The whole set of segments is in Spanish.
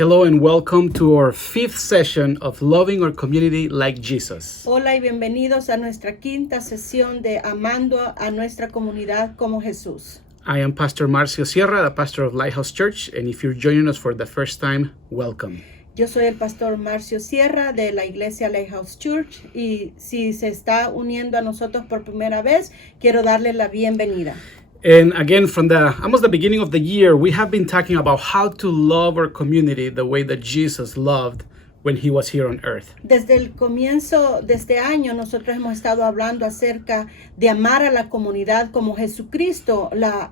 Hello and welcome to our fifth session of Loving Our Community Like Jesus. Hola y bienvenidos a nuestra quinta sesión de Amando a nuestra comunidad como Jesús. I am Pastor Marcio Sierra, the pastor of Lighthouse Church, and if you're joining us for the first time, welcome. Yo soy el pastor Marcio Sierra de la iglesia Lighthouse Church y si se está uniendo a nosotros por primera vez, quiero darle la bienvenida. And again, from almost the beginning of the year, we have been talking about how to love our community the way that Jesus loved when he was here on earth. Desde el comienzo de este año, nosotros hemos estado hablando acerca de amar a la comunidad como Jesucristo la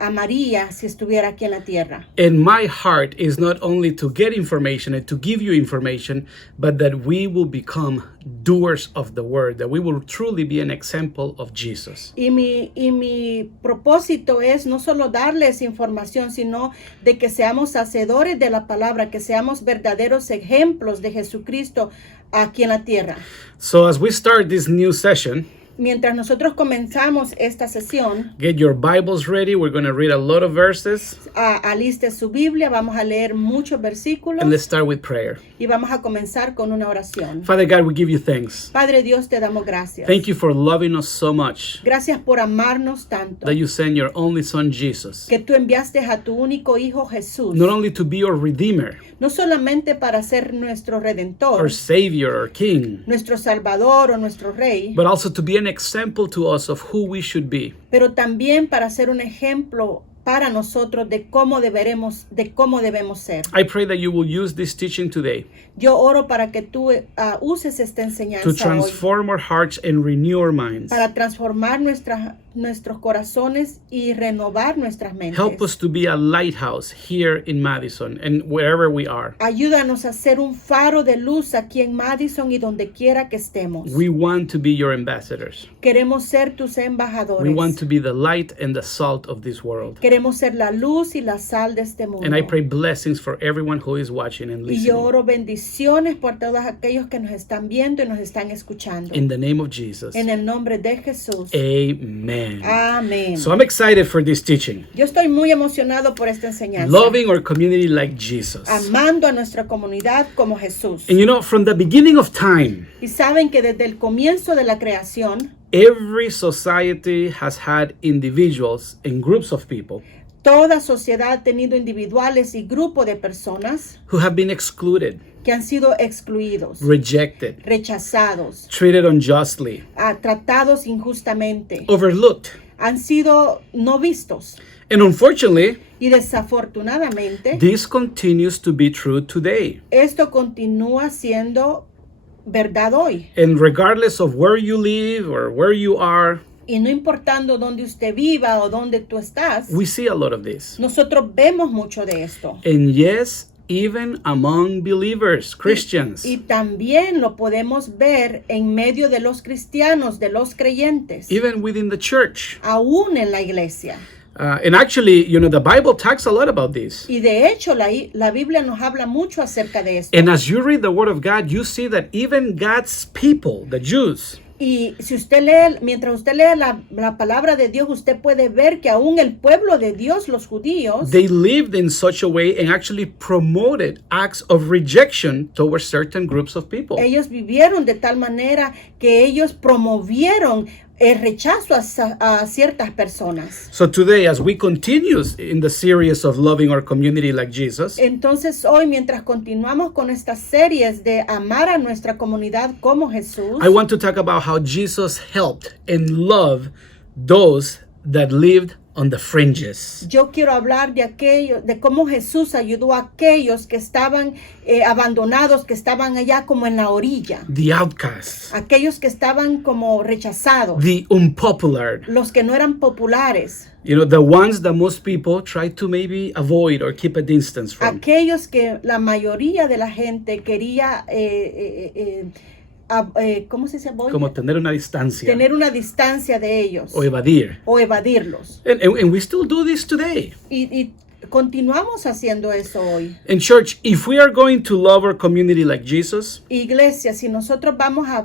amaría si estuviera aquí en la tierra. And my heart is not only to get information and to give you information, but that we will become doers of the word, that we will truly be an example of Jesus. Y mi propósito es no solo darles información, sino de que seamos hacedores de la palabra, que seamos verdaderos ejemplos de Jesucristo aquí en la tierra. So as we start this new session, Mientras nosotros comenzamos esta sesión, get your Bibles ready. We're going to read a lot of verses. aliste su Biblia, vamos a leer muchos versículos And let's start with prayer. y vamos a comenzar con una oración. Father God, we give you thanks. Padre Dios, te damos gracias. Thank you for loving us so much Gracias por amarnos tanto, that you sent your only son, Jesus, que tú enviaste a tu único Hijo Jesús, not only to be our Redeemer, no solamente para ser nuestro Redentor, our Savior, our King, nuestro Salvador o nuestro Rey, but also to be an example to us of who we should be. pero también para ser un ejemplo para nosotros de cómo debemos ser. I pray that you will use this teaching today Yo oro para que tú uses esta to enseñanza hoy transform our hearts and renew our minds. para transformar nuestros corazones y renovar nuestras mentes. Help us to be a lighthouse here in Madison and wherever we are. Ayúdanos a ser un faro de luz aquí en Madison y donde quiera que estemos. We want to be your ambassadors. Queremos ser tus We embajadores. want to be the light and the salt of this world. Queremos ser la luz y la sal de este mundo. And I pray blessings for everyone who is watching and Y yo listening. oro bendiciones por todos aquellos que nos están viendo y nos están escuchando. In the name of Jesus. En el nombre de Jesús. Amen. Amén. So I'm excited for this teaching. Yo estoy muy emocionado por esta enseñanza. Loving our community like Jesus. Amando a nuestra comunidad como Jesús. And you know, from the beginning of time, Y saben que desde el comienzo de la creación, every society has had individuals and groups of people toda sociedad ha tenido individuales y grupos de personas who have been excluded, que han sido excluidos, rejected, rechazados, treated unjustly, tratados injustamente, overlooked. han sido no vistos. And unfortunately, Y desafortunadamente, this continues to be true today. esto continúa siendo verdad hoy. And regardless of where you live or where you are, Y no importando dónde usted viva o dónde tú estás, we see a lot of this. nosotros vemos mucho de esto. And yes, even among believers, Christians. Y también lo podemos ver en medio de los cristianos, de los creyentes, Even within the church. aún en la iglesia. And actually, you know, the Bible talks a lot about this. Y de hecho, la Biblia nos habla mucho acerca de esto. And as you read the Word of God, you see that even God's people, the Jews, Y si usted lee, mientras usted lee la palabra de Dios, usted puede ver que aún el pueblo de Dios, los judíos, they lived in such a way and actually promoted acts of rejection towards certain groups of people. ellos vivieron de tal manera que ellos promovieron el rechazo a ciertas personas. So today, as we continue in the series of loving our community like Jesus, Entonces hoy, mientras continuamos con estas series de amar a nuestra comunidad como Jesús, I want to talk about how Jesus helped and loved those that lived on the fringes. yo quiero hablar de cómo Jesús ayudó a aquellos que estaban abandonados, que estaban allá como en la orilla, The outcasts, aquellos que estaban como rechazados, the unpopular, los que no eran populares, you know, the ones that most people try to maybe avoid or keep a distance from. aquellos que la mayoría de la gente quería, ¿cómo se dice? Como tener una distancia Tener una distancia de ellos o evadir. o evadirlos. And we still do this today. Y continuamos haciendo eso hoy. In church, if we are going to love our community like Jesus, Iglesia, si nosotros vamos a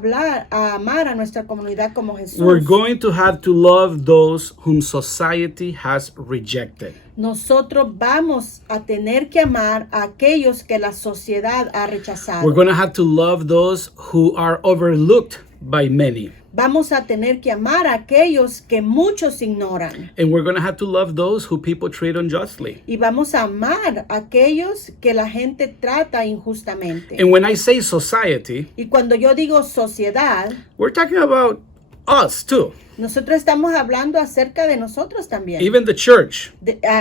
amar a nuestra comunidad como Jesús, we're going to have to love those whom society has rejected. nosotros vamos a tener que amar a aquellos que la sociedad ha rechazado. We're going to have to love those who are overlooked by many. Vamos a tener que amar a aquellos que muchos ignoran. And we're going to have to love those who people treat unjustly. Y vamos a amar a aquellos que la gente trata injustamente. And when I say society, Y cuando yo digo sociedad, we're talking about us too. nosotros estamos hablando acerca de nosotros también. Even the church,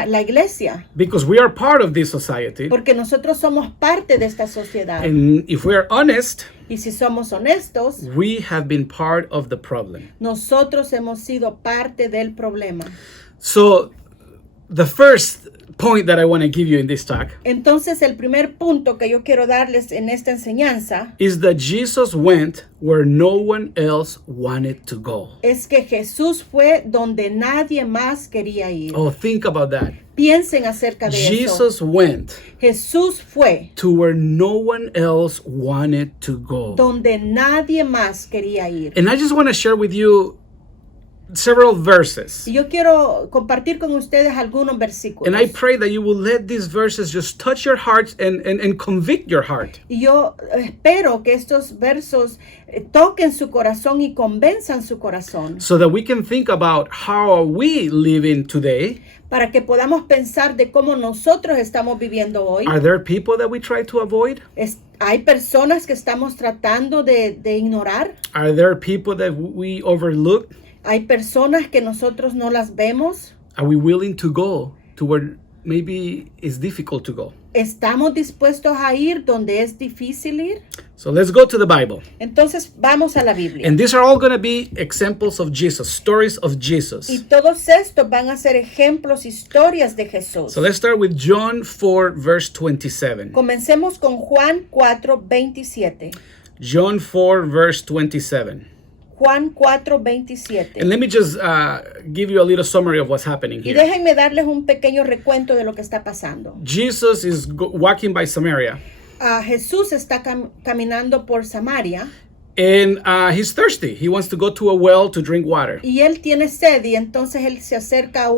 La iglesia. because we are part of this society. Porque nosotros somos parte de esta sociedad. And if we are honest, Y si somos honestos, we have been part of the problem. nosotros hemos sido parte del problema. So, the first point that I want to give you in this talk Entonces, el primer punto que yo quiero darles en esta enseñanza is that Jesus went where no one else wanted to go. es que Jesús fue donde nadie más quería ir. Oh, think about that. Piensen acerca de eso. Jesus went Jesús fue to where no one else wanted to go. donde nadie más quería ir. And I just want to share with you several verses. Y yo quiero compartir con ustedes algunos versículos. And I pray that you will let these verses just touch your hearts and convict your heart. Y yo espero que estos versos toquen su corazón y convenzan su corazón. So that we can think about how are we living today. Para que podamos pensar de cómo nosotros estamos viviendo hoy. Are there people that we try to avoid? Hay personas que estamos tratando de ignorar. Are there people that we overlook? Hay personas que nosotros no las vemos. Are we willing to go to where maybe it's difficult to go? ¿Estamos dispuestos a ir donde es difícil ir? So let's go to the Bible. Entonces vamos a la Biblia. And these are all going to be examples of Jesus, stories of Jesus. Y todos estos van a ser ejemplos, historias de Jesús. So let's start with John 4, verse 27. Comencemos con Juan 4:27. John 4, verse 27. Juan 4:27. And let me just give you a little summary of what's happening Y here. déjenme darles un pequeño recuento de lo que está pasando. Jesus is walking by Samaria, Jesús está caminando por Samaria and he's thirsty. He wants to go to a well to drink water. y él tiene sed y entonces él se acerca a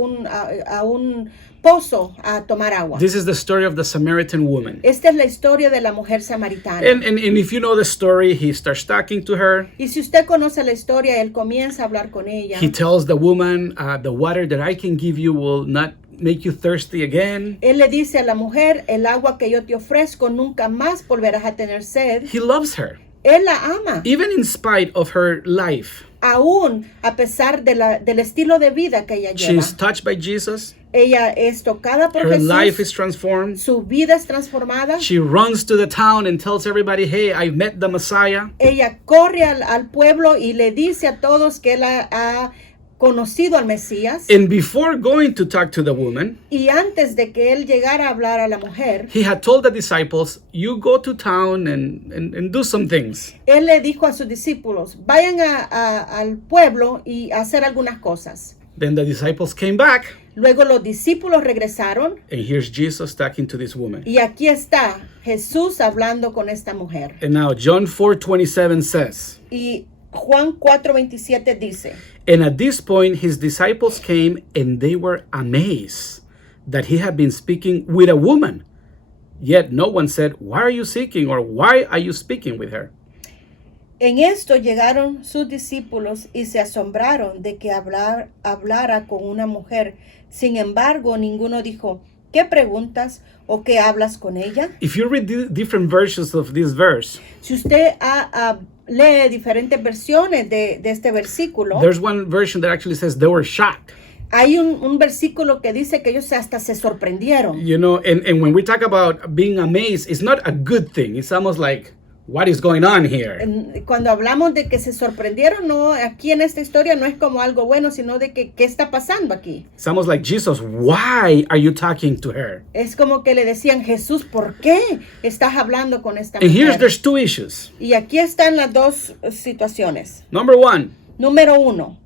un pozo a tomar agua. This is the story of the Samaritan woman. Esta es la historia de la mujer samaritana. And if you know the story, he starts talking to her. Y si usted conoce la historia, él comienza a hablar con ella. He tells the woman, the water that I can give you will not make you thirsty again. Él le dice a la mujer, el agua que yo te ofrezco nunca más volverás a tener sed. He loves her, Él la ama, even in spite of her life. aún a pesar del estilo de vida que ella lleva. She's touched by Jesus. Ella es tocada por Her life Jesús. is transformed. Su vida es transformada. She runs to the town and tells everybody, hey, I met the Messiah. Ella corre al pueblo y le dice a todos que él ha conocido al Mesías. And before going to talk to the woman, Y antes de que él llegara a hablar a la mujer, he had told the disciples, you go to town and do some things. él le dijo a sus discípulos, vayan al pueblo y a hacer algunas cosas. Then the disciples came back, Luego los discípulos regresaron and here's Jesus talking to this woman. y aquí está Jesús hablando con esta mujer. And now John 4:27 says, Y Juan 4:27 dice, and at this point his disciples came and they were amazed that he had been speaking with a woman. Yet no one said, why are you seeking, or why are you speaking with her? en esto llegaron sus discípulos y se asombraron de que hablara con una mujer. Sin embargo, ninguno dijo, ¿qué preguntas o qué hablas con ella? If you read different versions of this verse, Si usted lee diferentes versiones de este versículo, there's one version that actually says they were shocked. hay un versículo que dice que ellos hasta se sorprendieron. You know, and when we talk about being amazed, it's not a good thing. It's almost like, what is going on here? Cuando hablamos de que se sorprendieron, no, aquí en esta historia no es como algo bueno, sino de que ¿qué está pasando aquí? It's almost like, Jesus, why are you talking to her? Es como que le decían, Jesús, ¿por qué estás hablando con esta And mujer? there's two issues. Y aquí están las dos situaciones. Number one, Número 1,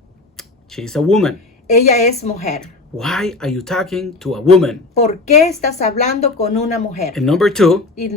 she's a woman. ella es mujer. why are you talking to a woman? ¿Por qué estás hablando con una mujer? And number two, Y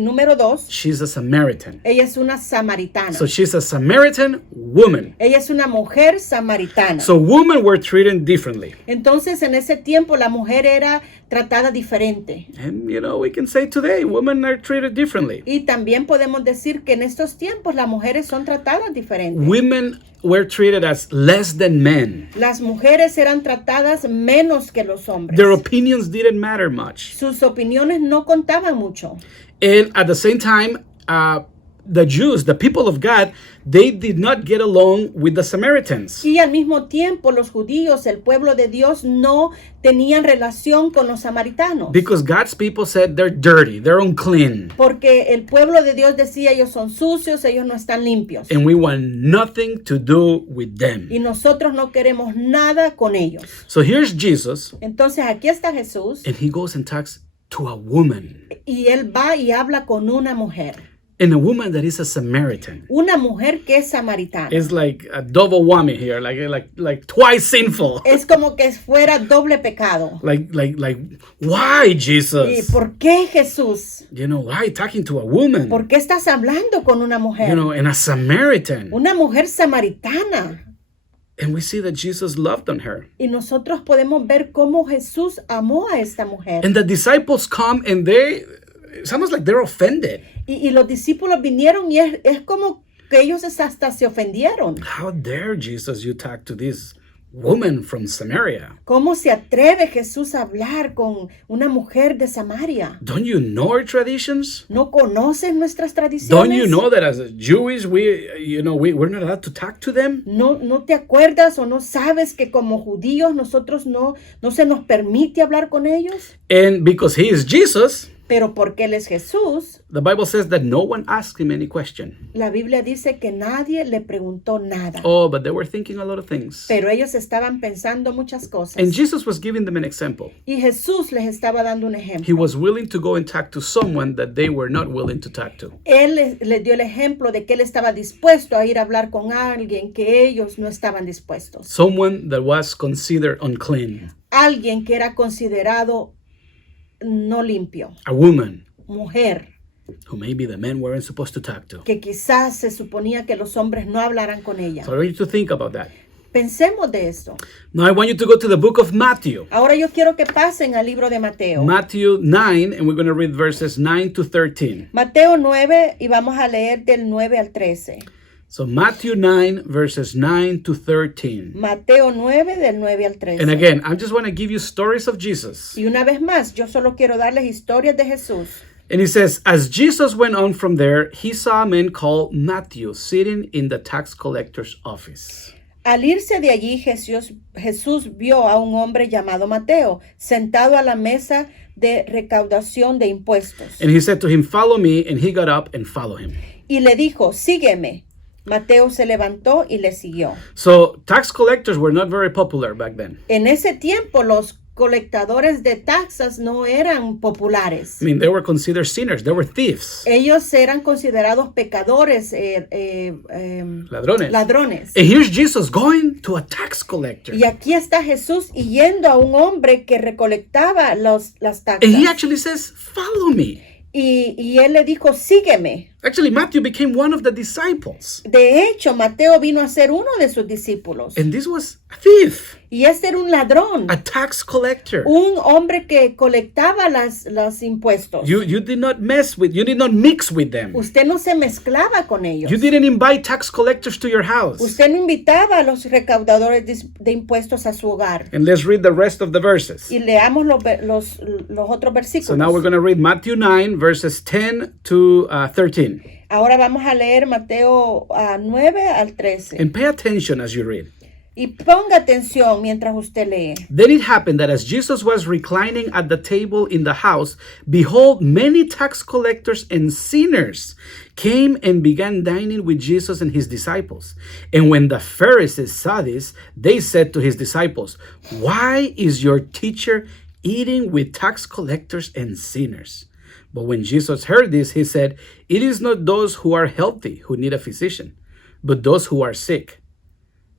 número 2, she's a Samaritan. ella es una samaritana. So she's a Samaritan woman. Ella es una mujer samaritana. So women were treated differently. Entonces, en ese tiempo, la mujer era tratada diferente. And we can say today, women are treated differently. Y también podemos decir que en estos tiempos las mujeres son tratadas diferentes. Women were treated as less than men. Las mujeres eran tratadas menos que los hombres. Their opinions didn't matter much. Sus opiniones no contaban mucho. And at the same time, the Jews, the people of God, they did not get along with the Samaritans. Y al mismo tiempo los judíos, el pueblo de Dios, no tenían relación con los samaritanos. Because God's people said they're dirty, they're unclean. Porque el pueblo de Dios decía, ellos son sucios, ellos no están limpios. And we want nothing to do with them. Y nosotros no queremos nada con ellos. So here's Jesus, Entonces aquí está Jesús and he goes and talks to a woman. y él va y habla con una mujer. And a woman that is a Samaritan. Una mujer que es samaritana. It's like a double whammy here, like twice sinful. Es como que fuera doble pecado. Like, why, ¿Y Jesus? por qué, Jesús? Why talking to a woman? ¿Por qué estás hablando con una mujer? And a Samaritan. Una mujer samaritana. And we see that Jesus loved on her. Y nosotros podemos ver cómo Jesús amó a esta mujer. And the disciples come and it's almost like they're offended. Y los discípulos vinieron y es como que ellos hasta se ofendieron. How dare, Jesus, you talk to this woman from Samaria? ¿Cómo se atreve Jesús a hablar con una mujer de Samaria? Don't you know our traditions? ¿No conoces nuestras tradiciones? Don't you know that as Jewish, we're not allowed to talk to them? ¿No te acuerdas o no sabes que como judíos nosotros no se nos permite hablar con ellos? And because he is Jesus, Pero porque Él es Jesús, the Bible says that no one asked him any question. la Biblia dice que nadie le preguntó nada. Oh, but they were thinking a lot of things. Pero ellos estaban pensando muchas cosas. And Jesus was giving them an example. Y Jesús les estaba dando un He ejemplo. was willing to go and talk to someone that they were not willing to talk to. Él les dio el ejemplo de que Él estaba dispuesto a ir a hablar con alguien que ellos no estaban dispuestos. Someone that was considered unclean. Alguien que era considerado no limpio. A woman Mujer, who maybe the men weren't supposed to talk to. que quizás se suponía que los hombres no hablaran con ella. So I want you to think about that. Pensemos de esto. Now I want you to go to the book of Matthew. Ahora yo quiero que pasen al libro de Mateo. Matthew 9, and we're going to read verses 9 to 13. Mateo 9 y vamos a leer del 9 al 13. So Matthew 9, verses 9 to 13. Mateo 9 del 9 al 13. And again, I just want to give you stories of Jesus. Y una vez más, yo solo quiero darles historias de Jesús. And he says, as Jesus went on from there, he saw a man called Matthew sitting in the tax collector's office. Al irse de allí, Jesús vio a un hombre llamado Mateo sentado a la mesa de recaudación de impuestos. And he said to him, follow me. And he got up and followed him. Y le dijo, sígueme. Mateo se levantó y le siguió. So tax collectors were not very popular back then. En ese tiempo, los colectadores de taxas no eran populares. I mean, they were considered sinners. They were thieves, Ellos eran considerados pecadores, ladrones. ladrones. And here's Jesus going to a tax collector. Y aquí está Jesús yendo a un hombre que recolectaba las taxas. And he actually says, follow me. Y él le dijo, sígueme. Actually, Matthew became one of the disciples. De hecho, Mateo vino a ser uno de sus discípulos. And this was a thief, Y este era un ladrón, a tax collector. un hombre que colectaba los impuestos. You did not you did not mix with them. Usted no se mezclaba con ellos. You didn't invite tax collectors to your house. Usted no invitaba a los recaudadores de impuestos a su hogar. And let's read the rest of the verses. Y leamos los otros versículos. So now we're going to read Matthew 9, verses 10 to 13. Ahora vamos a leer Mateo 9 al 13. And pay attention as you read. Y ponga atención mientras usted lee. Then it happened that as Jesus was reclining at the table in the house, behold, many tax collectors and sinners came and began dining with Jesus and his disciples. And when the Pharisees saw this, they said to his disciples, why is your teacher eating with tax collectors and sinners? But when Jesus heard this, he said, it is not those who are healthy who need a physician, but those who are sick.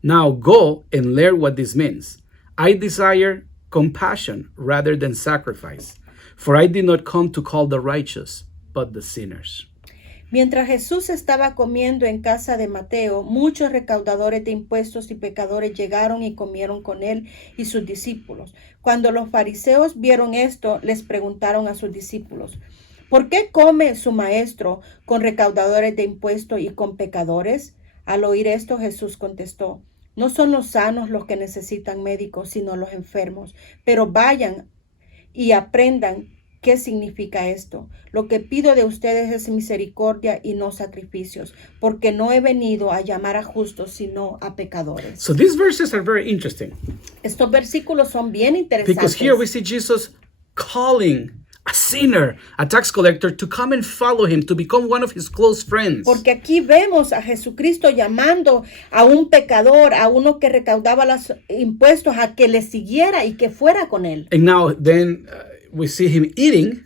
Now go and learn what this means. I desire compassion rather than sacrifice. For I did not come to call the righteous, but the sinners. Mientras Jesús estaba comiendo en casa de Mateo, muchos recaudadores de impuestos y pecadores llegaron y comieron con él y sus discípulos. Cuando los fariseos vieron esto, les preguntaron a sus discípulos, ¿por qué come su maestro con recaudadores de impuestos y con pecadores? Al oír esto, Jesús contestó, no son los sanos los que necesitan médicos, sino los enfermos. Pero vayan y aprendan qué significa esto. Lo que pido de ustedes es misericordia y no sacrificios, porque no he venido a llamar a justos, sino a pecadores. So these verses are very interesting Estos versículos son bien because interesantes. here we see Jesus calling a sinner, a tax collector, to come and follow him, to become one of his close friends. Porque aquí vemos a Jesucristo llamando a un pecador, a uno que recaudaba los impuestos, a que le siguiera y que fuera con él. And now then we see him eating,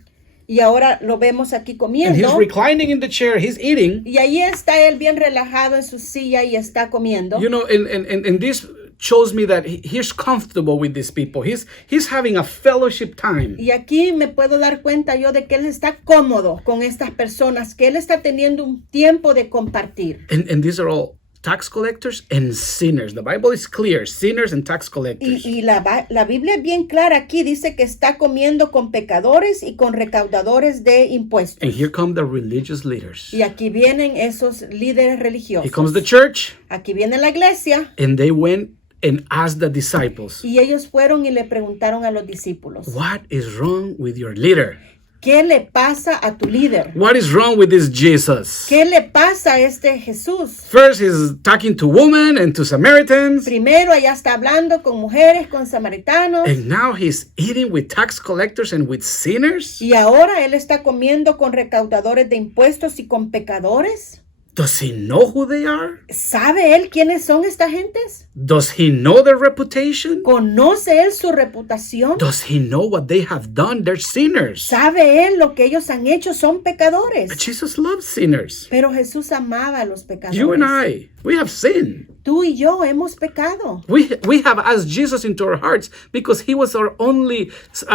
Y ahora lo vemos aquí and he's comiendo. reclining in the chair, he's eating. Y ahí está él bien relajado en su silla y está comiendo. You know, and this shows me that he's comfortable with these people. He's having a fellowship time. Y aquí me puedo dar cuenta yo de que él está cómodo con estas personas, que él está teniendo un tiempo de compartir. And these are all tax collectors and sinners. The Bible is clear, sinners and tax collectors. Y la Biblia es bien clara aquí, dice que está comiendo con pecadores y con recaudadores de impuestos. And here come the religious leaders. Y aquí vienen esos líderes Here religiosos. comes the church, Aquí viene la iglesia. and they went and asked the disciples, Y ellos fueron y le preguntaron a los discípulos, what is wrong with your leader? ¿qué le pasa a tu líder? What is wrong with this Jesus? ¿Qué le pasa a este Jesús? First, he's talking to women and to Samaritans, Primero allá está hablando con mujeres, con samaritanos. and now he's eating with tax collectors and with sinners? Y ahora él está comiendo con recaudadores de impuestos y con pecadores. Does he know who they are? ¿Sabe él quiénes son estas gentes? Does he know their reputation? ¿Conoce él su reputación? Does he know what they have done? They're sinners. ¿Sabe él lo que ellos han hecho? Son pecadores. But Jesus loves sinners. Pero Jesús amaba a los pecadores. You and I, we have sinned. Tú y yo hemos pecado. We have asked Jesus into our hearts because he was our only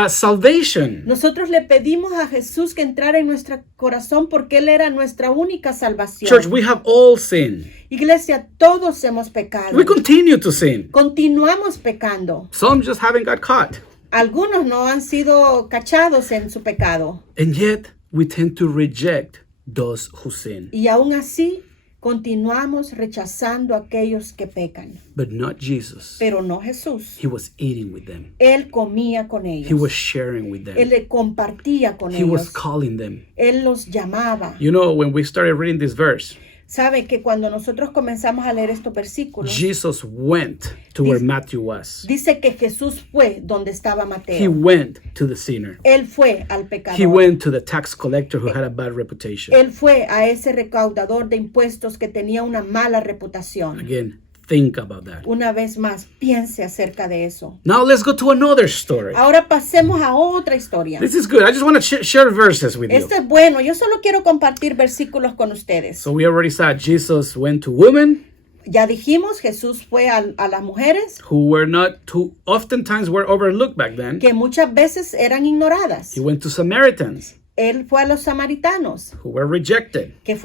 salvation. Nosotros le pedimos a Jesús que entrara en nuestro corazón porque Él era nuestra única salvación. Church, we have all sinned. Iglesia, todos hemos pecado. We continue to sin. Continuamos pecando. Some just haven't got caught. Algunos no han sido cachados en su pecado. And yet, we tend to reject those who sin. Y aún así, continuamos rechazando a aquellos que pecan. But not Jesus. Pero no Jesús. He was eating with them. Él comía con ellos. He was sharing with them. Él le compartía con He was ellos. calling them. Él los llamaba. You know, when we started reading this verse, Sabe que cuando nosotros comenzamos a leer estos versículos, Jesus went to where Matthew was. dice que Jesús fue donde estaba He Mateo. went to the sinner. Él fue al He pecador. went to the tax collector who had a bad reputation. Él fue a ese recaudador de impuestos que tenía una mala reputación. Again, think about that. Una vez más, piense acerca de eso. Now let's go to another story. Ahora pasemos a otra historia. This is good. I just want to share verses with you. Esto es bueno. Yo solo quiero compartir versículos con ustedes. So we already saw Jesus went to women Ya dijimos, Jesús fue a las mujeres who were not too oftentimes were overlooked back then. que muchas veces eran ignoradas. He went to Samaritans Él fue a los samaritanos who were rejected. que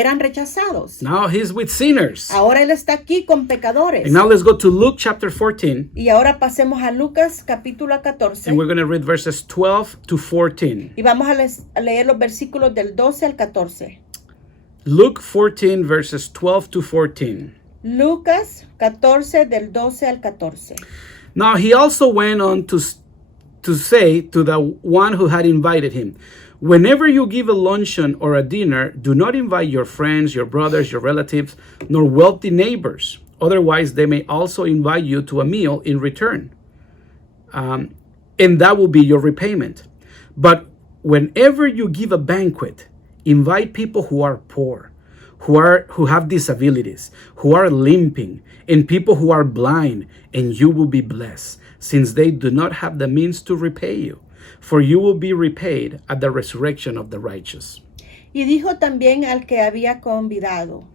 eran rechazados. Now he's with sinners. Ahora él está aquí con pecadores. And now let's go to Luke chapter 14, Y ahora pasemos a Lucas capítulo 14 and we're going to read verses 12 to 14. y vamos a leer los versículos del 12 al 14. Luke 14 verses 12 to 14. Lucas 14 del 12 al 14. Now he also went on to say to the one who had invited him, whenever you give a luncheon or a dinner, do not invite your friends, your brothers, your relatives, nor wealthy neighbors. Otherwise, they may also invite you to a meal in return. And that will be your repayment. But whenever you give a banquet, invite people who are poor, who have disabilities, who are limping, and people who are blind, and you will be blessed, since they do not have the means to repay you. For you will be repaid at the resurrection of the righteous. Y dijo también al que había convidado,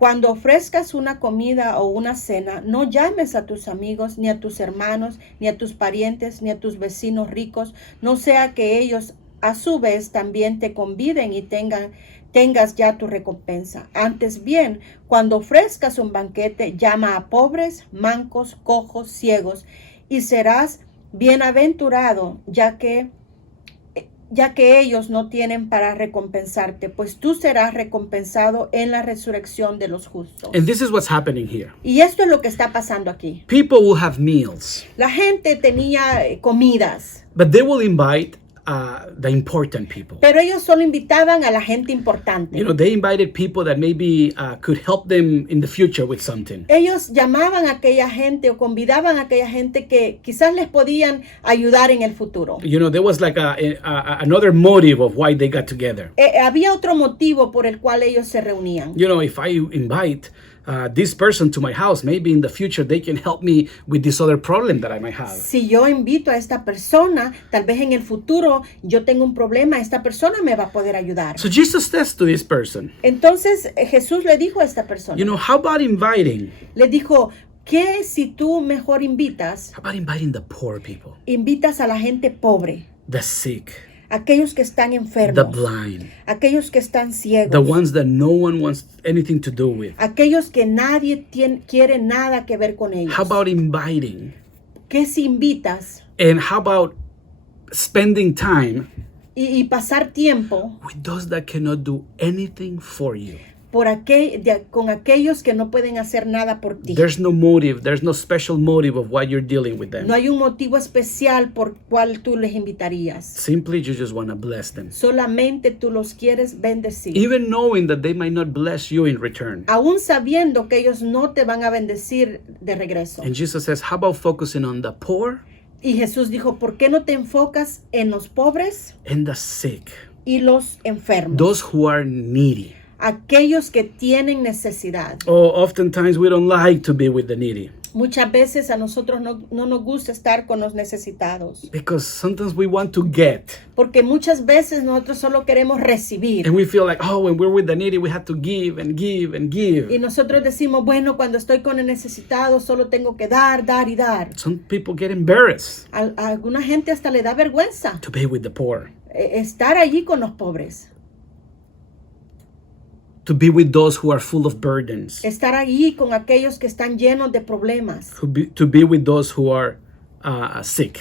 Cuando ofrezcas una comida o una cena, no llames a tus amigos, ni a tus hermanos, ni a tus parientes, ni a tus vecinos ricos, no sea que ellos a su vez también te conviden y tengas ya tu recompensa. Antes bien, cuando ofrezcas un banquete, llama a pobres, mancos, cojos, ciegos, y serás bienaventurado, ya que ellos no tienen para recompensarte, pues tú serás recompensado en la resurrección de los justos. And this is what's happening here. Y esto es lo que está pasando aquí. People will have meals, La gente tenía comidas, but they will invite the important people. pero ellos solo invitaban a la gente importante. You know, they invited people that maybe could help them in the future with something. Ellos llamaban a aquella gente o convidaban a aquella gente que quizás les podían ayudar en el futuro. You know, there was like another motive of why they got together. Había otro motivo por el cual ellos se reunían. You know, if I invite this person to my house, maybe in the future they can help me with this other problem that I might have. Si yo invito a esta persona, tal vez en el futuro yo tengo un problema, esta persona me va a poder ayudar. So Jesus says to this person, Entonces Jesús le dijo a esta persona, you know, how about inviting le dijo, ¿qué si tú mejor invitas the poor people, a la gente pobre, the sick, aquellos que están the enfermos, blind, aquellos que están ciegos, the ones that no one wants anything to do with? aquellos que nadie quiere nada que ver con ellos? How about inviting? ¿Qué si invitas And how about spending time y pasar tiempo with those that cannot do anything for you? con aquellos que no pueden hacer nada por ti? There's no motive, there's no special motive of why you're dealing with them. No hay un motivo especial por cual tú les invitarías. Simply, you just want to bless them. Solamente tú los quieres bendecir. Even knowing that they might not bless you in return. Aún sabiendo que ellos no te van a bendecir de regreso. And Jesus says, how about focusing on the poor Y Jesús dijo, ¿por qué no te enfocas en los pobres and the sick? y los enfermos? Those who are needy. Aquellos que tienen necesidad. Oh, oftentimes we don't like to be with the needy. Muchas veces a nosotros no nos gusta estar con los necesitados. Because sometimes we want to get. Porque muchas veces nosotros solo queremos recibir. And we feel like, oh, when we're with the needy, we have to give and give and give. Y nosotros decimos, bueno, cuando estoy con el necesitado solo tengo que dar, dar y dar. Some people get embarrassed A alguna gente hasta le da vergüenza to be with the poor, estar allí con los pobres. to be with those who are full of burdens, Estar allí con aquellos que están llenos de problemas. to be with those who are sick.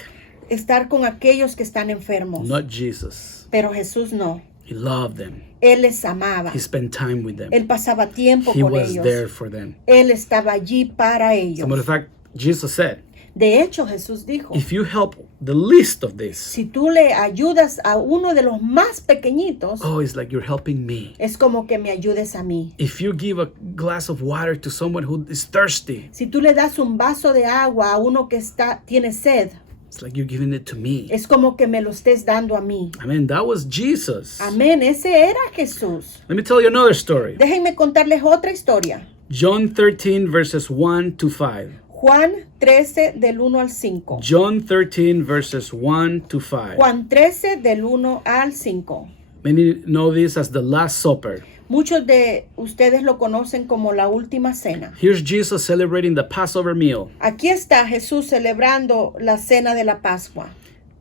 Estar con aquellos que están enfermos. Not Jesus. Pero Jesús no. He loved them. Él les amaba. He spent time with them. Él pasaba tiempo He con was ellos. there for them. Él estaba allí para ellos. As a matter of fact, Jesus said, De hecho, Jesús dijo, if you help the least of this, si tú le ayudas a uno de los más pequeñitos, oh, it's like you're helping me. es como que me ayudes a mí. If you give a glass of water to someone who is thirsty, Si tú le das un vaso de agua a uno que tiene sed, it's like you're giving it to me. es como que me lo estés dando a mí. I mean, that was Jesus. Amén, ese era Jesús. Let me tell you another story. Déjenme contarles otra historia. John 13, verses 1 to 5. Juan 13 del 1 al 5. John 13, verses 1 to 5. Juan 13 del 1 al 5. Many know this as the Last Supper. Muchos de ustedes lo conocen como la última cena. Here's Jesus celebrating the Passover meal. Aquí está Jesús celebrando la cena de la Pascua.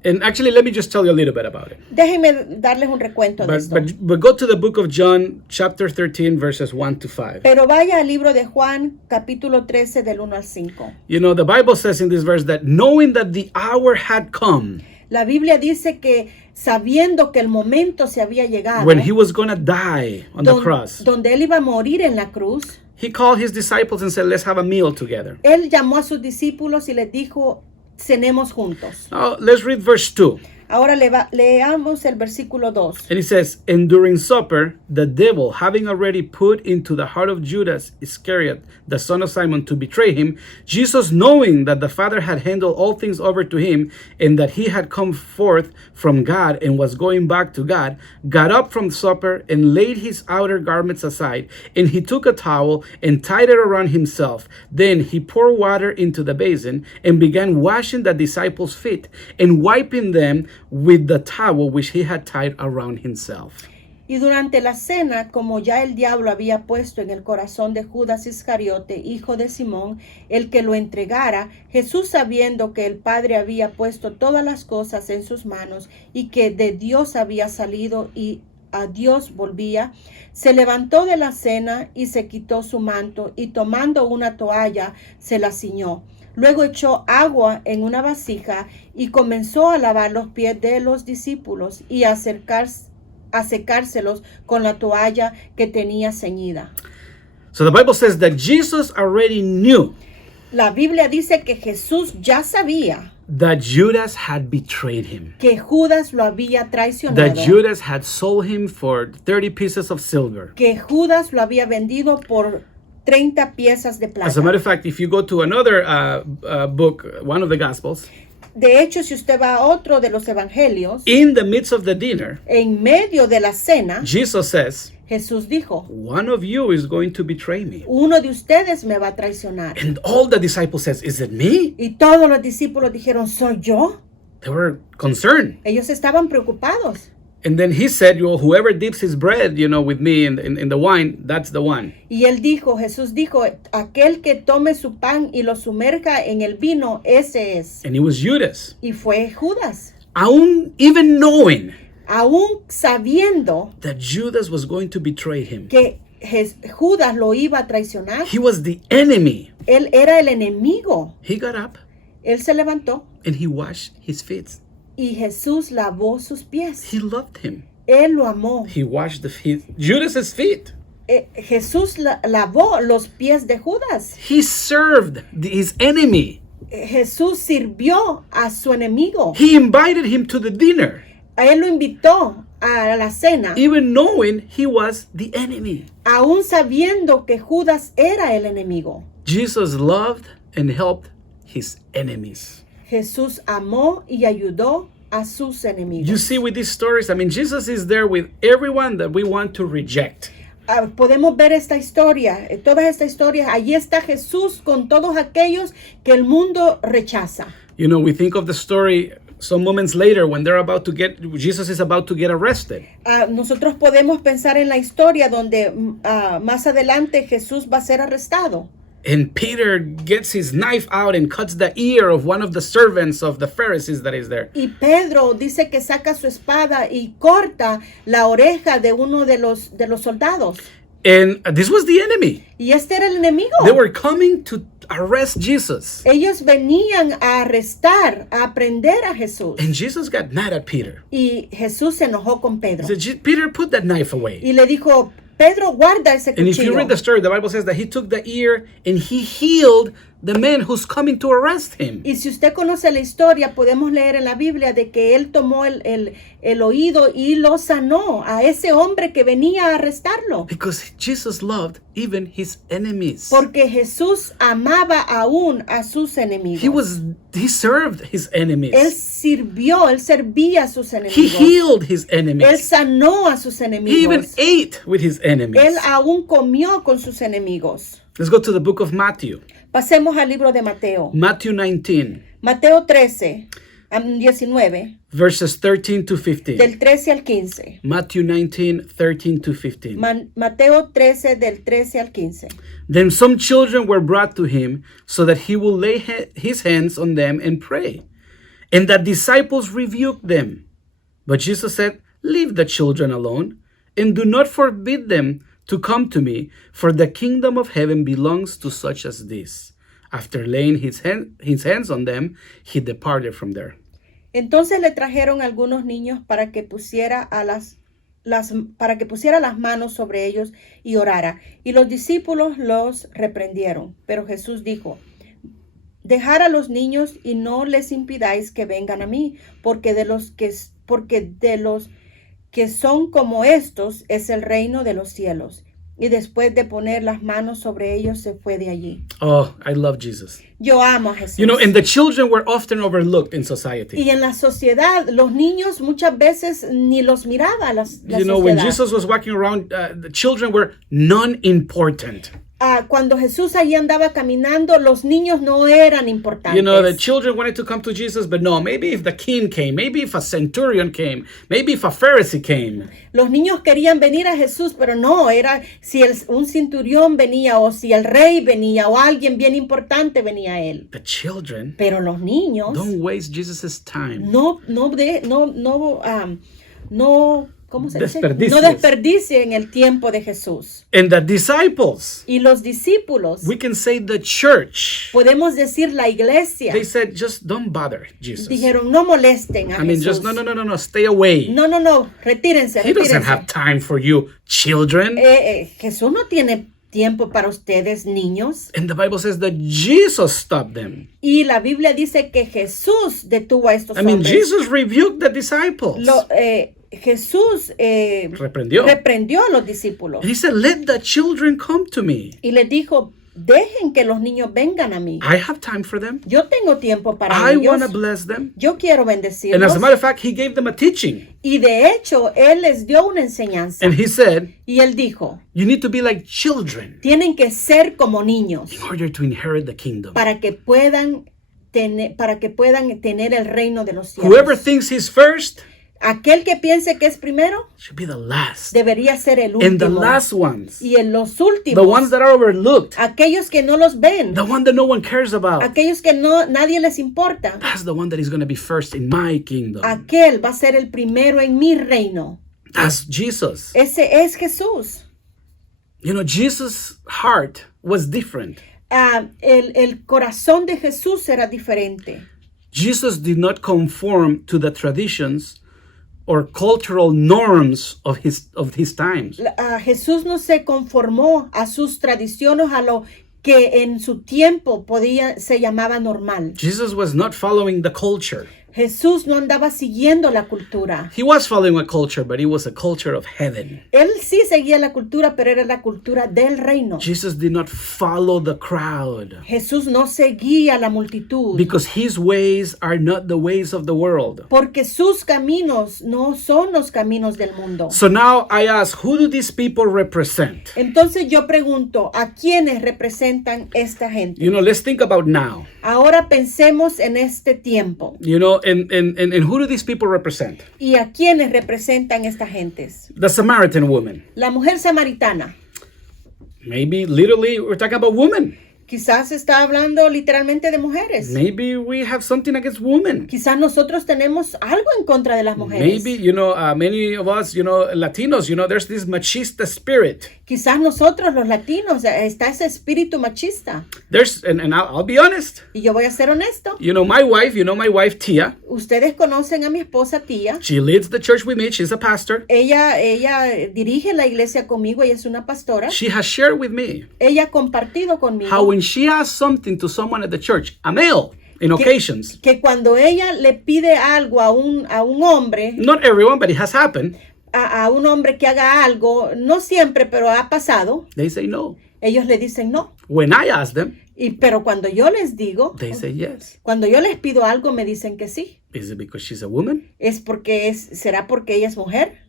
And actually, let me just tell you a little bit about it. Déjenme darles un recuento de esto. But go to the book of John, chapter 13, verses 1 to 5. Pero vaya al libro de Juan, capítulo 13, del 1 al 5. You know, the Bible says in this verse that knowing that the hour had come La Biblia dice que sabiendo que el momento se había llegado, when he was going to die on the cross, donde él iba a morir en la cruz, he called his disciples and said, let's have a meal together. él llamó a sus discípulos y les dijo, cenemos juntos. Now, let's read verse 2. Ahora leamos el versículo 2. And it says, and during supper, the devil, having already put into the heart of Judas Iscariot, the son of Simon, to betray him, Jesus, knowing that the Father had handed all things over to him, and that he had come forth from God and was going back to God, got up from supper and laid his outer garments aside, and he took a towel and tied it around himself. Then he poured water into the basin and began washing the disciples' feet and wiping them with the towel which he had tied around himself. Y durante la cena, como ya el diablo había puesto en el corazón de Judas Iscariote, hijo de Simón, el que lo entregara, Jesús, sabiendo que el Padre había puesto todas las cosas en sus manos y que de Dios había salido y a Dios volvía, se levantó de la cena y se quitó su manto y tomando una toalla se la ciñó. Luego echó agua en una vasija y comenzó a lavar los pies de los discípulos y a secárselos con la toalla que tenía ceñida. So the Bible says that Jesus already knew La Biblia dice que Jesús ya sabía that Judas had betrayed him, que Judas lo había that traicionado, Judas had sold him for 30 pieces of silver. que Judas lo había vendido por 30 piezas de As a matter plata. of fact, if you go to another book, one of the Gospels, De hecho, si usted va a otro de los evangelios, in the midst of the dinner, en medio de la cena, Jesus says, Jesús dijo, one of you is going to betray me. uno de ustedes me va a traicionar. And all the disciples says, is it me? Y todos los discípulos dijeron, ¿soy yo? They were concerned. Ellos estaban preocupados. And then he said, well, whoever dips his bread, with me in the wine, that's the one. Y él dijo, Jesús dijo, aquel que tome su pan y lo sumerja en el vino, ese es. And it was Judas. Y fue Judas. Even knowing Aún sabiendo that Judas was going to betray him. que Judas lo iba a traicionar, He was the enemy. él era el enemigo. He got up Él se levantó and he washed his feet. y Jesús lavó sus pies. He loved him. Él lo amó. He washed Judas's feet. Jesús lavó los pies de Judas. He served his enemy. Jesús sirvió a su enemigo. He invited him to the dinner, A él lo invitó a la cena, even knowing he was the enemy. aún sabiendo que Judas era el enemigo. Jesus loved and helped his enemies. Jesús amó y ayudó a sus enemigos. You see, with these stories, Jesus is there with everyone that we want to reject. Podemos ver esta historia, todas estas historias. Allí está Jesús con todos aquellos que el mundo rechaza. We think of the story some moments later when Jesus is about to get arrested. Nosotros podemos pensar en la historia donde más adelante Jesús va a ser arrestado. And Peter gets his knife out and cuts the ear of one of the servants of the Pharisees that is there. Y Pedro dice que saca su espada y corta la oreja de uno de los soldados. And this was the enemy. Y este era el enemigo. They were coming to arrest Jesus. Ellos venían a arrestar, a prender a Jesús. And Jesus got mad at Peter. Y Jesús se enojó con He Pedro. said, Peter, put that knife away. Y le dijo, Pedro, guarda ese And if you cuchillo. read the story, the Bible says that he took the ear and he healed the man who's coming to arrest him. Y si usted conoce la historia, podemos leer en la Biblia de que él tomó el oído y lo sanó a ese hombre que venía a arrestarlo. Because Jesus loved even his enemies. Porque Jesús amaba aún a sus enemigos. He served his enemies. Él servía a sus He enemigos. healed his Él enemies. sanó a sus He even enemigos. ate with his enemies. Él aún comió con sus enemigos. Let's go to the book of Matthew. Pasemos al libro de Mateo. Matthew 19, Mateo 13, 19, verses 13 to 15. del 13 al 15. Matthew 19, 13 to 15. Mateo 13, del 13 al 15. Then some children were brought to him so that he would lay his hands on them and pray. And the disciples rebuked them. But Jesus said, leave the children alone and do not forbid them to come to me, for the kingdom of heaven belongs to such as this. After laying his hands on them, he departed from there. Entonces le trajeron algunos niños para que pusiera las manos sobre ellos y orara. Y los discípulos los reprendieron. Pero Jesús dijo, dejad a los niños y no les impidáis que vengan a mí, porque de los que son como estos es el reino de los cielos. Y después de poner las manos sobre ellos se fue de allí. Oh, I love Jesus. Yo amo a Jesús. And the children were often overlooked in society. Y en la sociedad, los niños muchas veces ni los miraba la sociedad. When Jesus was walking around, the children were non-important. Cuando Jesús ahí andaba caminando, los niños no eran importantes. You know, the children wanted to come to Jesus, but no, maybe if the king came, maybe if a centurion came, maybe if a Pharisee came. Los niños querían venir a Jesús, pero no, era si un centurión venía o si el rey venía o alguien bien importante venía a él. The children, Pero los niños don't waste Jesus' time. ¿cómo se dice? Desperdicies. No desperdicien el tiempo de Jesús. And the disciples, Y los discípulos, we can say the church, podemos decir la iglesia, they said, just don't bother Jesus. dijeron, no molesten a I mean, Jesús. just no, stay away. No, retírense, He doesn't retírense. have time for you, children. Jesús no tiene tiempo para ustedes, niños. And the Bible says that Jesus stopped them. Y la Biblia dice que Jesús detuvo a estos I mean, hombres. Jesus rebuked the disciples. Jesús Reprendió. reprendió a los discípulos And he said, let the children come to me. y les dijo, dejen que los niños vengan a mí. I have time for them. Yo tengo tiempo para I want to ellos. bless them. Yo quiero And as bendecirlos. a matter of fact, he gave them a teaching. Y de hecho, Él les dio una enseñanza. And he said, Y Él dijo, you need to be like children tienen que ser como niños in order to inherit the kingdom. para que puedan tener el reino de los Whoever cielos. thinks he's first Aquel que piense que es primero should be the last. debería ser el And the último. last ones, Y en los the ones últimos, that are overlooked, aquellos que no los ven, the one that no one cares about, aquellos que nadie les importa, that's the one that is going to be first in my kingdom. aquel va a ser el primero en mi reino. That's Jesus. Ese es Jesús. You know, Jesus' heart was different. El corazón de Jesús era diferente. Jesus did not conform to the traditions or cultural norms of his times. Jesús no se conformó a sus tradiciones, a lo que en su tiempo se llamaba normal. Jesus was not following the culture. Jesús no andaba siguiendo la cultura. He was following a culture, but it was a culture of heaven. Él sí seguía la cultura, pero era la cultura del reino. Jesus did not follow the crowd Jesús no seguía la multitud, because his ways are not the ways of the world. porque sus caminos no son los caminos del mundo. So now I ask, who do these people represent? Entonces yo pregunto, ¿a quiénes representan esta gente? You know, let's think about now. Ahora pensemos en este tiempo. You know, and who do these people represent? ¿Y a quiénes representan estas gentes? The Samaritan woman. La mujer samaritana. Maybe literally we're talking about women. Quizás está hablando literalmente de mujeres. Maybe we have something against women. Quizás nosotros tenemos algo en contra de las mujeres. Maybe, you know, many of us, you know, Latinos, you know, there's this machista spirit. Quizás nosotros los latinos, está ese espíritu machista. And I'll be honest. Y yo voy a ser honesto. You know my wife, Tia. Ustedes conocen a mi esposa Tía. She leads the church with me. She's a pastor. Ella dirige la iglesia conmigo. Ella es una pastora. She has shared with me Ella ha compartido conmigo how when she asks something to someone at the church, a male, in occasions, que cuando ella le pide algo a un hombre, not everyone, but it has happened, a un hombre que haga algo, no siempre, pero ha pasado, they say no. ellos le dicen no. When I ask them, Pero cuando yo les digo, they say yes. cuando yo les pido algo, me dicen que sí. Is it because she's a woman? ¿Será porque ella es mujer?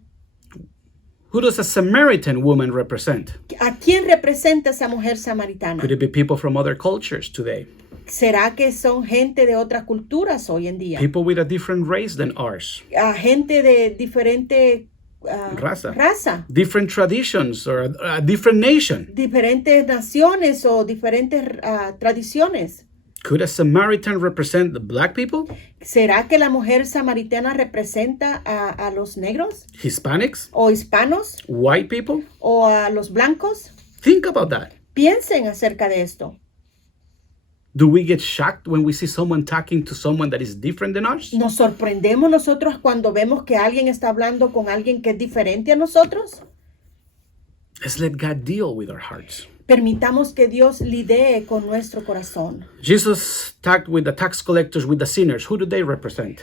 Who does a Samaritan woman represent? ¿A quién representa esa mujer samaritana? Could it be people from other cultures today? ¿Será que son gente de otras culturas hoy en día? People with a different race than ours. Gente de diferente raza. Different traditions or a different nation. Diferentes naciones o diferentes tradiciones. Could a Samaritan represent the black people? ¿Será que la mujer samaritana representa a los negros? Hispanics? ¿O hispanos? White people? ¿O a los blancos? Think about that. Piensen acerca de esto. Do we get shocked when we see someone talking to someone that is different than us? ¿Nos sorprendemos nosotros cuando vemos que alguien está hablando con alguien que es diferente a nosotros? Let's let God deal with our hearts. Permitamos que Dios lidie con nuestro corazón. Jesus talked with the tax collectors, with the sinners. Who do they represent?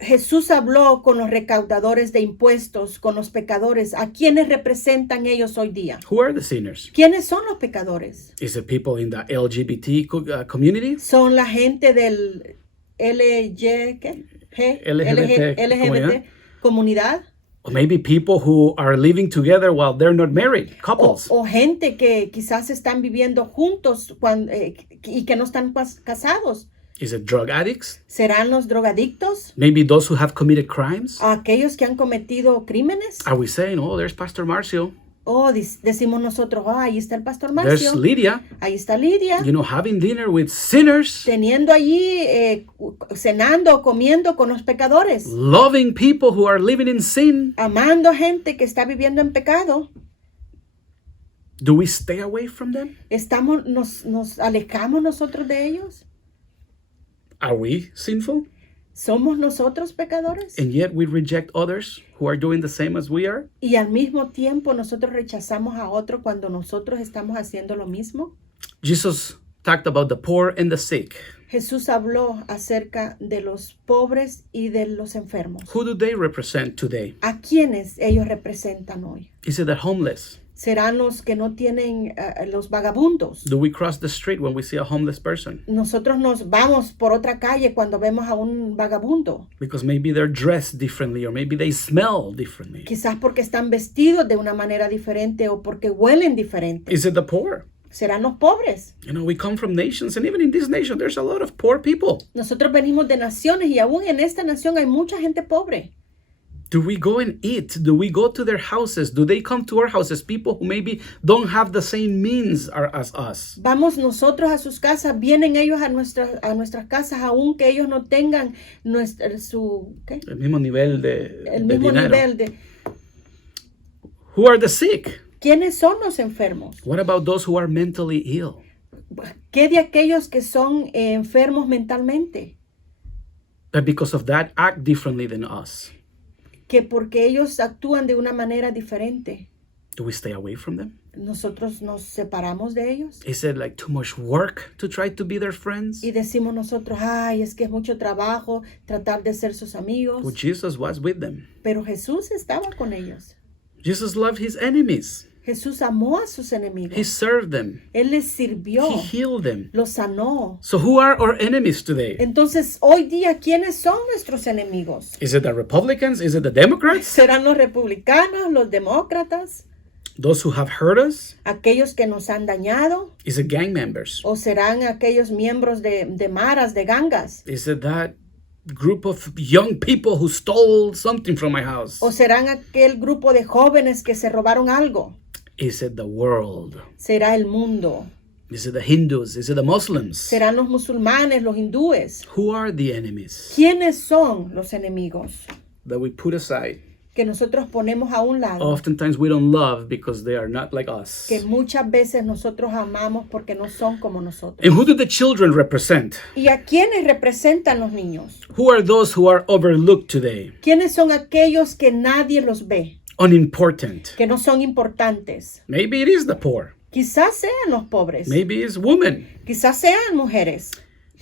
Jesús habló con los recaudadores de impuestos, con los pecadores. ¿A quiénes representan ellos hoy día? Who are the sinners? ¿Quiénes son los pecadores? Is it people in the LGBT community? Son la gente del LGBT LGBT comunidad. Or maybe people who are living together while they're not married, couples. O gente que quizás están viviendo juntos y que no están casados. Is it drug addicts? ¿Serán los drogadictos? Maybe those who have committed crimes? ¿Aquellos que han cometido crímenes? Are we saying, oh, there's Pastor Marcio, O decimos nosotros, ahí está el pastor there's Marcio, Lydia, ahí está Lidia, having dinner with sinners, teniendo allí, cenando, comiendo con los pecadores, loving people who are living in sin. amando gente que está viviendo en pecado. Do we stay away from them? ¿Nos alejamos nosotros de ellos? Are we sinful? ¿Somos nosotros pecadores? And yet we reject others who are doing the same as we are? Y al mismo tiempo nosotros rechazamos a otro cuando nosotros estamos haciendo lo mismo. Jesus talked about the poor and the sick. Jesús habló acerca de los pobres y de los enfermos. Who do they represent today? ¿A quiénes ellos representan hoy? Is it the homeless? ¿Serán los que no tienen los vagabundos? Do we cross the street when we see a homeless person? Nosotros nos vamos por otra calle cuando vemos a un vagabundo. Because maybe they're dressed differently or maybe they smell differently. Quizás porque están vestidos de una manera diferente o porque huelen diferente. Is it the poor? ¿Serán los pobres? We come from nations, and even in this nation, there's a lot of poor people. Nosotros venimos de naciones y aún en esta nación hay mucha gente pobre. Do we go and eat? Do we go to their houses? Do they come to our houses? People who maybe don't have the same means as us. Vamos nosotros a sus casas, vienen ellos a nuestras casas, aunque ellos no tengan El mismo nivel de dinero. nivel de... Who are the sick? ¿Quiénes son los enfermos? What about those who are mentally ill? ¿Qué de aquellos que son enfermos mentalmente? That because of that act differently than us. Que porque ellos actúan de una manera diferente, Do we stay away from them? nosotros nos separamos de ellos. Is it like too much work to try to be their friends? Y decimos nosotros, ay, es que es mucho trabajo tratar de ser sus amigos. Well, Jesus was with them. Pero Jesús estaba con ellos. Jesus loved his enemies. Jesús amó a sus enemigos. He served them. Él les sirvió, He healed them. los sanó. So who are our enemies today? Entonces, hoy día, ¿quiénes son nuestros enemigos? Is it the Republicans? Is it the Democrats? ¿Serán los republicanos, los demócratas, Those who have hurt us? aquellos que nos han dañado? Is it gang members? ¿O serán aquellos miembros de maras, de gangas? Is it that group of young people who stole something from my house? ¿O serán aquel grupo de jóvenes que se robaron algo? Is it the world? ¿Será el mundo? Is it the Hindus? Is it the Muslims? ¿Serán los musulmanes, los hindúes? Who are the enemies ¿Quiénes son los enemigos that we put aside? que nosotros ponemos a un lado? Oftentimes we don't love because they are not like us. Que muchas veces nosotros amamos porque no son como nosotros. And who do the children represent? ¿Y a quiénes representan los niños? Who are those who are overlooked today? ¿Quiénes son aquellos que nadie los ve? Unimportant. Que no son importantes. Maybe it is the poor. Quizás sean los pobres. Maybe it's women. Quizás sean mujeres.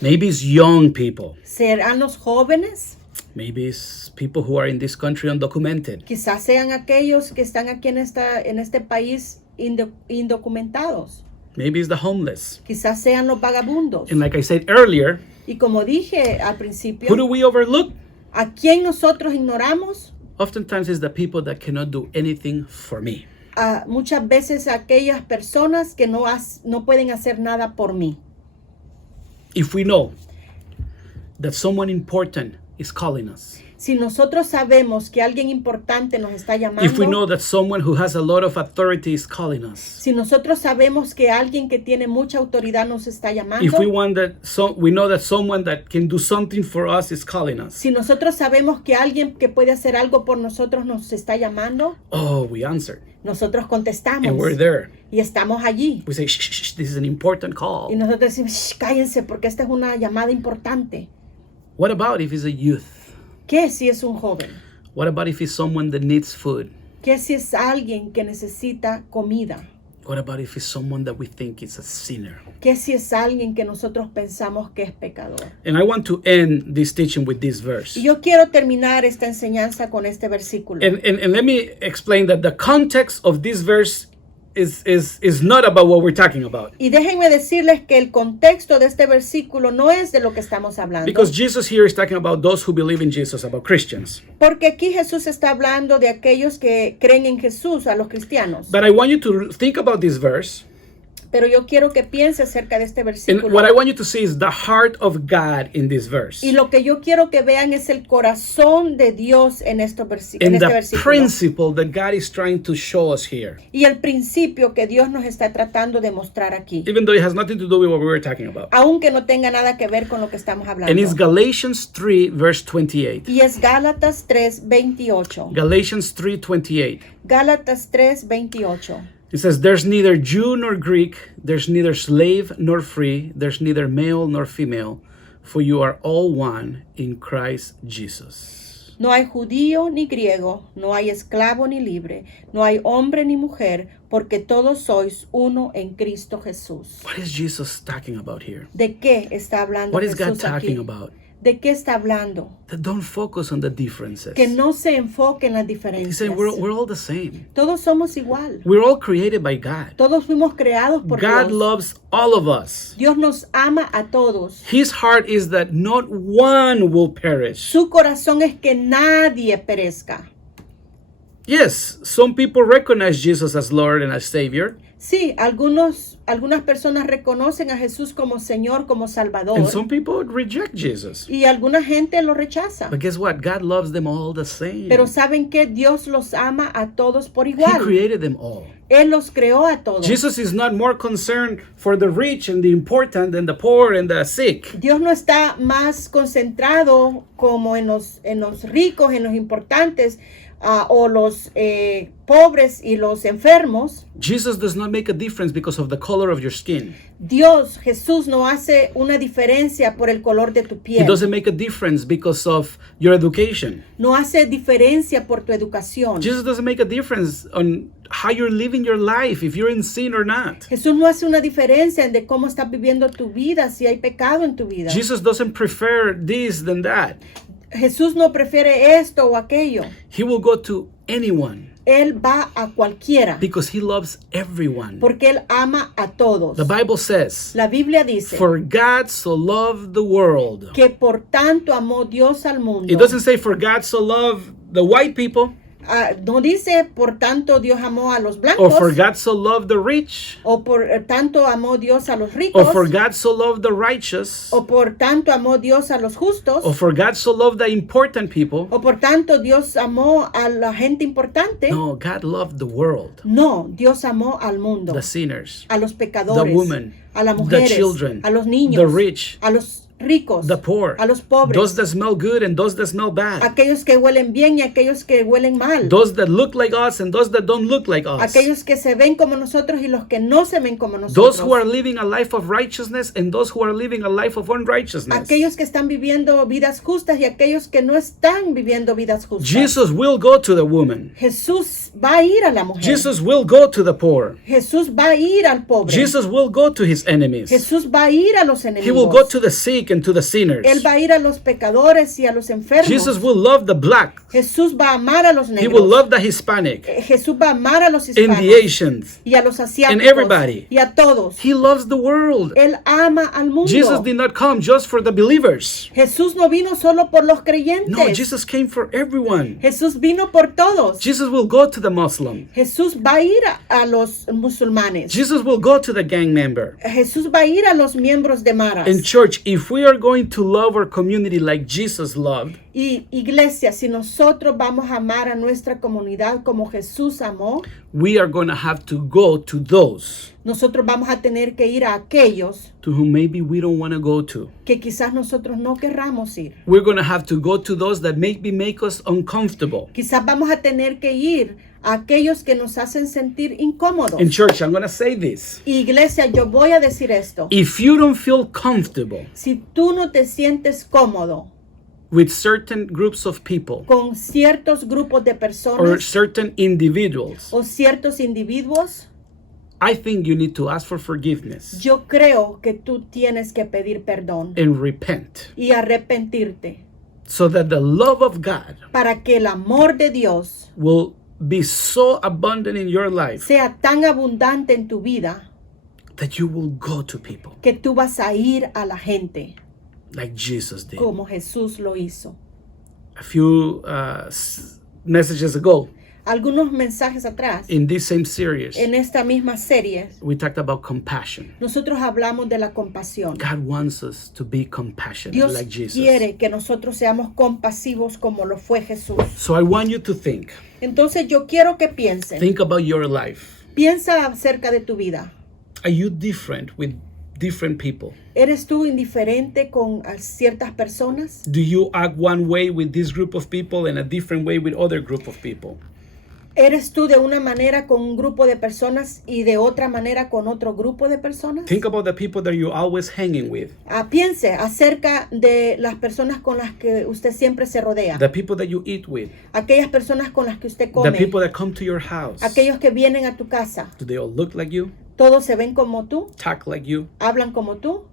Maybe it's young people. ¿Serán los jóvenes? Maybe it's people who are in this country undocumented. Quizás sean aquellos que están aquí en este país indocumentados. Maybe it's the homeless. Quizás sean los vagabundos. And like I said earlier, Y como dije al principio, who do we overlook? ¿a quién nosotros ignoramos? Oftentimes it's the people that cannot do anything for me. Muchas veces aquellas personas que no pueden hacer nada por mí. If we know that someone important is calling us, Si nosotros sabemos que alguien importante nos está if we know llamando, that someone who has a lot of authority is calling us, si nosotros sabemos que alguien que tiene mucha autoridad nos está if llamando, we know that someone that can do something for us is calling us, si nosotros sabemos que alguien que puede hacer algo por nosotros nos está llamando, oh, we answer nosotros contestamos and we're there. y estamos allí. We say, shh, shh, shh, this is an important call. Y nosotros decimos, "Shh, cállense porque esta es una llamada importante." What about if it's a youth? ¿Qué si es un joven? What about if it's someone that needs food? ¿Qué si es alguien que necesita comida? What about if it's someone that we think is a sinner? ¿Qué si es alguien que nosotros pensamos que es pecador? And I want to end this teaching with this verse. Y yo quiero terminar esta enseñanza con este versículo. And let me explain that the context of this verse is not about what we're talking about. Y déjenme decirles que el contexto de este versículo no es de lo que estamos hablando. Because Jesus here is talking about those who believe in Jesus, about Christians. Porque aquí Jesús está hablando de aquellos que creen en Jesús, a los cristianos. But I want you to think about this verse. Pero yo quiero que piense acerca de este And versículo. what I want you to see is the heart of God in this verse. Y lo que yo quiero que vean es el corazón de Dios en este And versículo. the principle that God is trying to show us here. Y el principio que Dios nos está tratando de mostrar aquí. Even though it has nothing to do with what we were talking about. Aunque no tenga nada que ver con lo que estamos hablando. And it's Galatians 3, verse 28. Y es Gálatas 3:28. Galatians 3:28. Gálatas 3:28. It says, there's neither Jew nor Greek, there's neither slave nor free, there's neither male nor female, for you are all one in Christ Jesus. No hay judío ni griego, no hay esclavo ni libre, no hay hombre ni mujer, porque todos sois uno en Cristo Jesús. What is Jesus talking about here? ¿De qué está hablando What is God Jesús talking aquí? about? ¿De qué está hablando? That don't focus on the differences. Que no se enfoque en las He's diferencias. saying we're all the same. Todos somos igual. We're all created by God. Todos fuimos creados por God Dios. loves all of us. Dios nos ama a todos. His heart is that not one will perish. Su corazón es que nadie perezca. Yes, some people recognize Jesus as Lord and as Savior. Sí, algunas personas reconocen a Jesús como Señor, como Salvador. And some people reject Jesus. Y alguna gente lo rechaza. But guess what? God loves them all the same. Pero ¿saben qué? Dios los ama a todos por He igual. created them all. Él los creó a todos. Jesus is not more concerned for the rich and the important than the poor and the sick. Dios no está más concentrado como en los ricos, en los importantes, o los pobres y los enfermos. Jesus does not make a difference because of the color of your skin. Jesús no hace una diferencia por el color de tu He piel. doesn't make a difference because of your education. No hace diferencia por tu educación. Jesus doesn't make a difference on how you're living your life, if you're in sin or not. Jesús no hace una diferencia en de cómo estás viviendo tu vida, si hay pecado en tu vida. Jesus doesn't prefer this than that. Jesús no prefiere esto o aquello. He will go to anyone Él va a cualquiera because he loves everyone. porque Él ama a todos. The Bible says, La Biblia dice for God so loved the world. que por tanto amó Dios al mundo. It doesn't say for God so loved the white people No dice por tanto Dios amó a los or blancos for God so loved the rich o por tanto amó Dios a los or ricos for God so loved the righteous o por tanto amó Dios a los justos or for God so loved the important people. o por tanto Dios amó a la gente importante. No, God loved the world, No, Dios amó al mundo, the sinners, a los pecadores, the women, a las the mujeres, children, a los niños, the rich, a los ricos, the poor, a los pobres, those that smell good and those that smell bad, aquellos que huelen bien y aquellos que huelen mal, those that look like us and those that don't look like us, aquellos que se ven como nosotros y los que no se ven como those nosotros, who are living a life of righteousness and those who are living a life of unrighteousness. aquellos que están viviendo vidas justas y aquellos que no están viviendo vidas justas. Jesus will go to the woman. Jesús va a ir a la mujer. Jesus will go to the poor. Jesús va a ir al pobre. Jesus will go to his enemies. Jesús va a ir a los He will enemigos. go to the sick and to the sinners. Él va a ir a los pecadores y a los enfermos. Jesus will love the black. Jesús va a amar a los He will negros. love the Hispanic Jesús va a amar a los and hispanos the Asians. y a los asiáticos and everybody. y a todos. He loves the world. Él ama al mundo. Jesus did not come just for the believers. Jesús no vino solo por los creyentes. No, Jesus came for everyone. Jesús vino por todos. Jesus will go to the Muslim. Jesús va a ir a los musulmanes. Jesus will go to the gang member. Jesús va a ir a los miembros de Maras. In church, if we are going to love our community like Jesus loved, Y iglesia, si nosotros vamos a amar a nuestra comunidad como Jesús amó, we are going to have to go to those nosotros vamos a tener que ir a aquellos to whom maybe we don't want to go to. que quizás nosotros no querramos ir. We're going to have to go to those that maybe make us uncomfortable. Quizás vamos a tener que ir a aquellos que nos hacen sentir incómodos. In church, I'm going to say this. Iglesia, yo voy a decir esto. If you don't feel comfortable Si tú no te sientes cómodo with certain groups of people con ciertos grupos de or personas certain individuals, o ciertos individuos, I think you need to ask for forgiveness yo creo que tú tienes que pedir perdón and repent y arrepentirte so that the love of God para que el amor de Dios will be so abundant in your life sea tan abundante en tu vida that you will go to people que tú vas a ir a la gente like Jesus did. como Jesús lo hizo. A few messages ago Algunos mensajes atrás, in this same series, en esta misma serie, we talked about compassion. nosotros hablamos de la compasión. God wants us to be compassionate Dios like Jesus. quiere que nosotros seamos compasivos como lo fue Jesús. So I want you to think. Entonces yo quiero que piensen. Think about your life. Piensa acerca de tu vida. Are you different with different people? ¿Eres tú indiferente con ciertas personas? Do you act one way with this group of people and a different way with other group of people? ¿Eres tú de una manera con un grupo de personas y de otra manera con otro grupo de personas? Think about the people that you're always hanging with. Piense acerca de las personas con las que usted siempre se rodea. The people that you eat with. Aquellas personas con las que usted The come. people that come to your house. Aquellos que vienen a tu casa. Do they all look like you? ¿Todos se ven como tú? Talk like you? ¿Hablan como tú?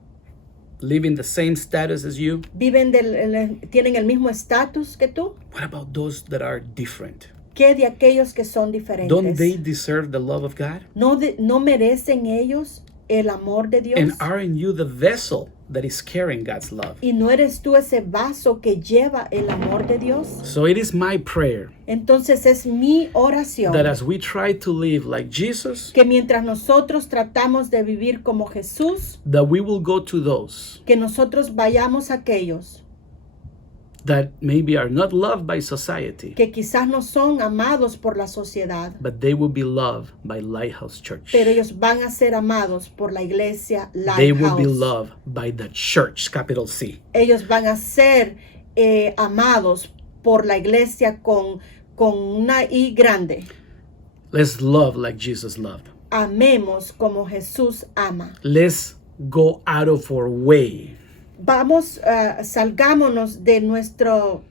Live in the same status as you? ¿Tienen el mismo estatus que tú? What about those that are different? ¿Qué de aquellos que son diferentes? Don't they deserve the love of God? ¿No merecen ellos el amor de Dios? And aren't you the vessel that is carrying God's love? ¿Y no eres tú ese vaso que lleva el amor de Dios? So it is my prayer Entonces es mi oración that as we try to live like Jesus, que mientras nosotros tratamos de vivir como Jesús, that we will go to those que nosotros vayamos a aquellos that maybe are not loved by society, que quizás no son amados por la sociedad, but they will be loved by Lighthouse Church. pero ellos van a ser amados por la iglesia They will be Lighthouse. loved by the church, capital C. Ellos van a ser amados por la iglesia con una I grande. Let's love like Jesus loved. Amemos como Jesús ama. Let's go out of our way Salgámonos de nuestro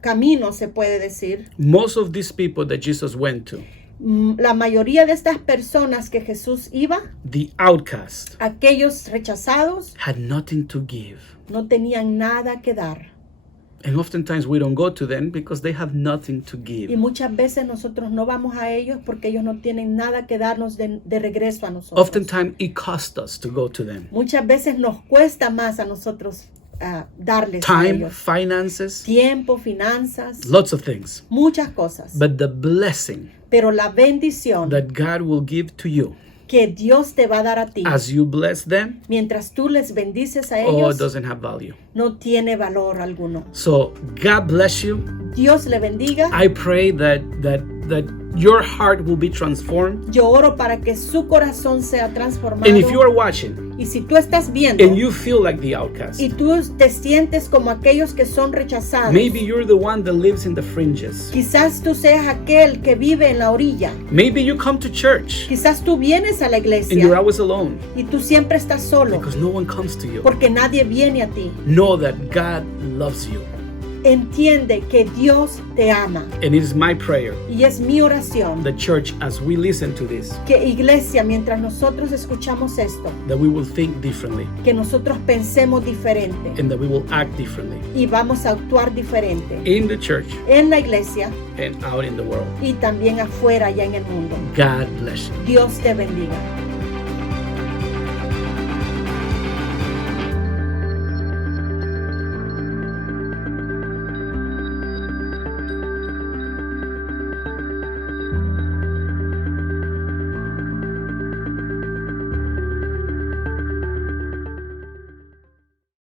camino, se puede decir. Most of these people that Jesus went to, La mayoría de estas personas que Jesús iba, the outcast, aquellos rechazados, had nothing to give. no tenían nada que dar. And oftentimes we don't go to them because they have nothing to Y give. muchas veces nosotros no vamos a ellos porque ellos no tienen nada que darnos de regreso a nosotros. Oftentimes it costs us to go to them. Muchas veces nos cuesta más a nosotros darles a Time, ellos. finances, Tiempo, finanzas, lots of things. muchas cosas. But the blessing Pero la bendición that God will give to you que Dios te va a dar a ti, as you bless them, mientras tú les bendices a oh, it ellos, doesn't have value. no tiene valor alguno. So God bless you. Dios le bendiga. I pray that your heart will be transformed. Yo oro para que su corazón sea transformado. And if you are watching Y si tú estás viendo and you feel like the outcast, y tú te sientes como aquellos que son rechazados, maybe you're the one that lives in the fringes. quizás tú seas aquel que vive en la orilla. Maybe you come to church Quizás tú vienes a la and you're iglesia always alone y tú siempre estás solo because no one comes to you. porque nadie viene a ti. Know that God loves you. Entiende que Dios te ama. And it is my prayer, Y es mi oración the church, as we listen to this, que iglesia, mientras nosotros escuchamos esto, that we will think differently que nosotros pensemos diferente and that we will act differently y vamos a actuar diferente in the church en la iglesia and out in the world. y también afuera allá en el mundo. God bless you. Dios te bendiga.